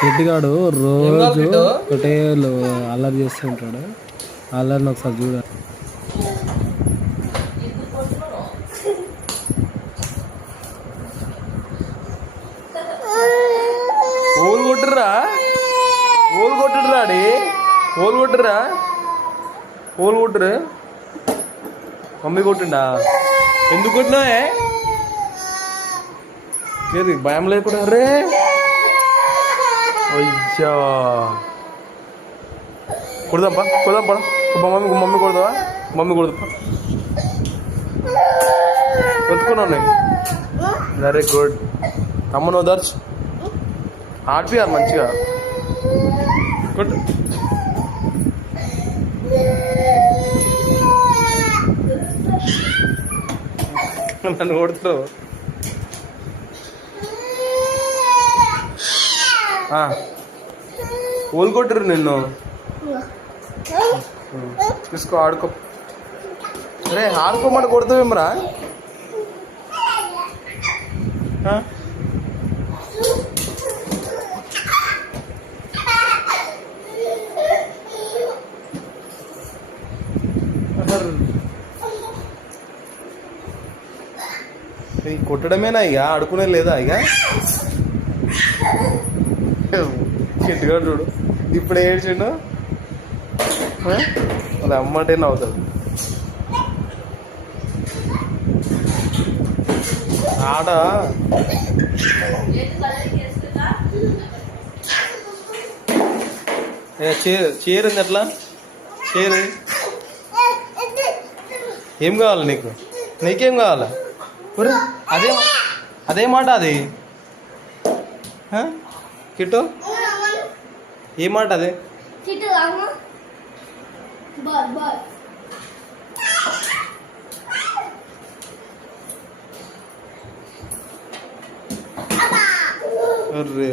కిట్టిగాడు రోజు ఒకటే అల్లరి చేస్తూ ఉంటాడు. అల్లరిని ఒకసారి చూడ. ఓలు కొట్టుర్రా, ఓలు కొట్టుర్రా అడి, ఓలు కొట్టుర్రా, ఓలు కొట్టురు. మమ్మీ కొట్టిండా? ఎందుకు కొట్టినావే? ఏది భయం లేకుండా రే. అయ్యా కొడదాంపా, కొడదాంపా. మమ్మీ కొడదావా? మమ్మీ కొడదా. కొట్టుకున్నావు నేను. Very good. అమ్మను దర్చ్ ఆడిపియాలి మంచిగా. కొట్టు. నన్ను కొడుతున్నావు. ఓలు కొట్టరు నిన్ను. తీసుకో ఆడుకో. అరే ఆడుకోమంటే కొడతావేమరా? కొట్టడమేనా ఇక? ఆడుకునే లేదా ఇక? చెట్టుగా చూడు ఇప్పుడు ఏడ్చిండు. అది అమ్మంటే నవ్వుతాడు. ఆడ చీరింది ఎట్లా? చీరు ఏం కావాలి నీకు? నీకేం కావాలా? అదే అదే మాట అది కిట్టు. ఏ మాట అదే? అర్రే